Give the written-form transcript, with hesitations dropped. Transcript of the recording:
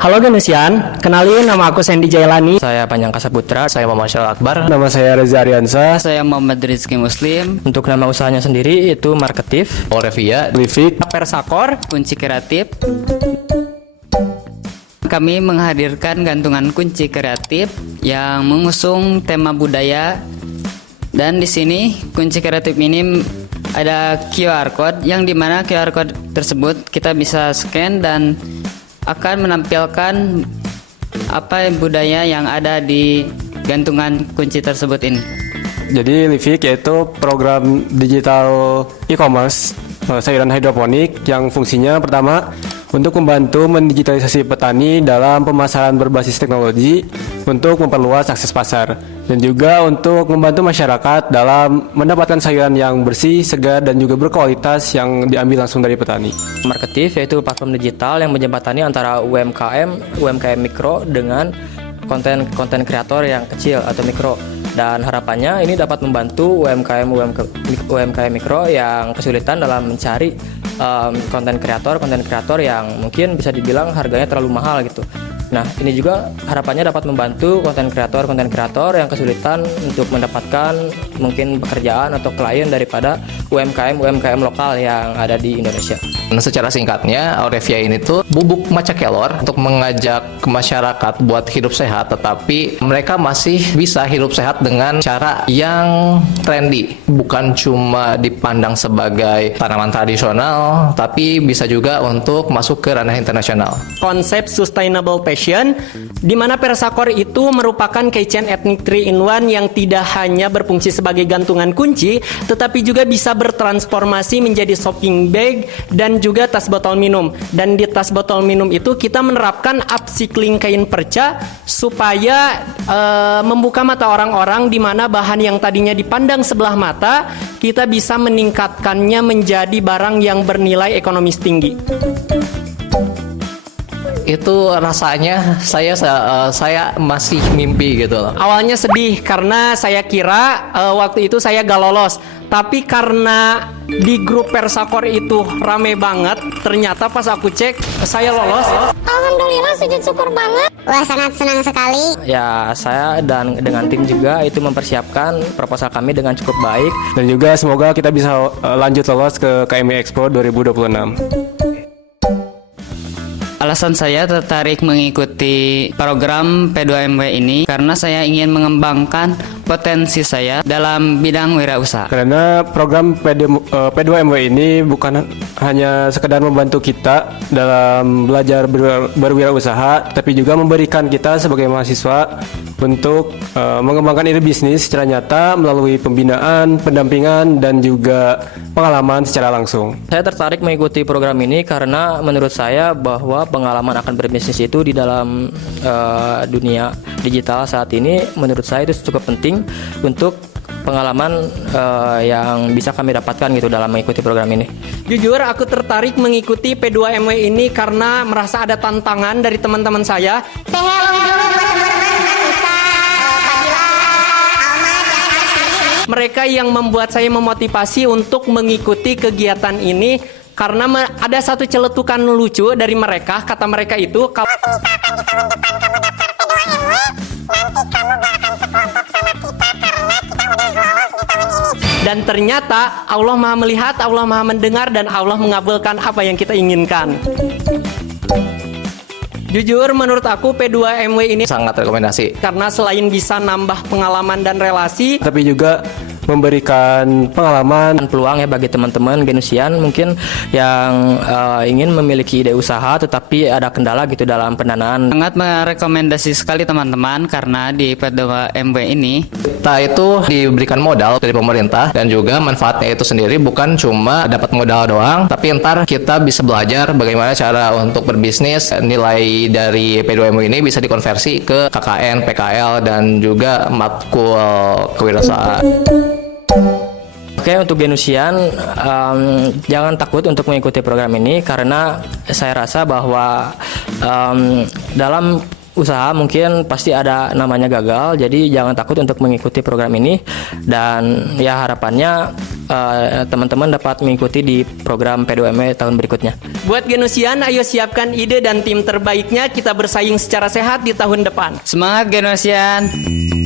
Halo Genusian, kenalin nama aku Sandy Jailani. Saya Panjang Kasaputra. Saya Muhammad Syarul Akbar. Nama saya Reza Ariansa. Saya Muhammad Rizky Muslim. Untuk nama usahanya sendiri itu Marketif, Olivia, Livik, Persakor, Kunci Kreatif. Kami menghadirkan gantungan kunci kreatif yang mengusung tema budaya. Dan di sini kunci kreatif ini ada QR code yang dimana QR code tersebut kita bisa scan dan akan menampilkan apa budaya yang ada di gantungan kunci tersebut ini. Jadi Livik yaitu program digital e-commerce sayuran hidroponik yang fungsinya pertama untuk membantu mendigitalisasi petani dalam pemasaran berbasis teknologi untuk memperluas akses pasar dan juga untuk membantu masyarakat dalam mendapatkan sayuran yang bersih, segar dan juga berkualitas yang diambil langsung dari petani. Marketif yaitu platform digital yang menjembatani antara UMKM mikro dengan konten kreator yang kecil atau mikro. Dan harapannya ini dapat membantu UMKM mikro yang kesulitan dalam mencari konten kreator yang mungkin bisa dibilang harganya terlalu mahal gitu. Nah, ini juga harapannya dapat membantu konten kreator yang kesulitan untuk mendapatkan mungkin pekerjaan atau klien daripada UMKM lokal yang ada di Indonesia. Nah, secara singkatnya, Aurevia ini tuh bubuk maca kelor untuk mengajak masyarakat buat hidup sehat, tetapi mereka masih bisa hidup sehat dengan cara yang trendy, bukan cuma dipandang sebagai tanaman tradisional, tapi bisa juga untuk masuk ke ranah internasional. konsep sustainable fashion, di mana Persakor itu merupakan keychain ethnic 3-in-1 yang tidak hanya berfungsi sebagai gantungan kunci, tetapi juga bisa bertransformasi menjadi shopping bag dan juga tas botol minum. Dan di tas botol minum itu kita menerapkan upcycling kain perca supaya membuka mata orang-orang di mana bahan yang tadinya dipandang sebelah mata, kita bisa meningkatkannya menjadi barang yang bernilai ekonomis tinggi. Itu rasanya saya masih mimpi gitu loh. Awalnya sedih karena saya kira waktu itu saya gak lolos. Tapi karena di grup Persakor itu rame banget, ternyata pas aku cek saya lolos. Alhamdulillah, sujud syukur banget. Wah, sangat senang sekali. Ya, saya dan dengan tim juga itu mempersiapkan proposal kami dengan cukup baik. Dan juga semoga kita bisa lanjut lolos ke KMI Expo 2026. Alasan saya tertarik mengikuti program P2MW ini karena saya ingin mengembangkan potensi saya dalam bidang wirausaha. Karena program P2MW ini bukan hanya sekedar membantu kita dalam belajar berwirausaha, tapi juga memberikan kita sebagai mahasiswa untuk mengembangkan ide bisnis secara nyata melalui pembinaan, pendampingan, dan juga pengalaman secara langsung. Saya tertarik mengikuti program ini karena menurut saya bahwa pengalaman akan berbisnis itu di dalam dunia digital saat ini menurut saya itu cukup penting untuk pengalaman yang bisa kami dapatkan gitu dalam mengikuti program ini. Jujur aku tertarik mengikuti P2MW ini karena merasa ada tantangan dari teman-teman saya. Say hello dulu buat teman-teman Nisa, Fadila, Alma, dan Asri. Mereka yang membuat saya memotivasi untuk mengikuti kegiatan ini karena ada satu celetukan lucu dari mereka. Kata mereka itu, kalau Misalkan di tahun depan kamu daftar P2MW, nanti kamu gak akan sekelompok sama kita karena kita udah lolos di tahun ini. dan ternyata Allah Maha melihat, Allah Maha mendengar, dan Allah mengabulkan apa yang kita inginkan. Jujur menurut aku P2MW ini Sangat rekomendasi. karena selain bisa nambah pengalaman dan relasi, Tapi juga memberikan pengalaman Dan peluang ya bagi teman-teman Genusian mungkin yang ingin memiliki ide usaha tetapi ada kendala gitu dalam pendanaan. Sangat merekomendasi sekali teman-teman karena di P2MW ini Kita itu diberikan modal dari pemerintah dan juga manfaatnya itu sendiri bukan cuma dapat modal doang, tapi ntar kita bisa belajar bagaimana cara untuk berbisnis. Nilai dari P2MW ini bisa dikonversi ke KKN, PKL, dan juga matkul kewirausahaan. Oke, untuk Genusian jangan takut untuk mengikuti program ini karena saya rasa bahwa dalam usaha mungkin pasti ada namanya gagal, jadi jangan takut untuk mengikuti program ini. Dan ya harapannya teman-teman dapat mengikuti di program P2ME tahun berikutnya. Buat Genosian, ayo siapkan ide dan tim terbaiknya, kita bersaing secara sehat di tahun depan. Semangat Genosian!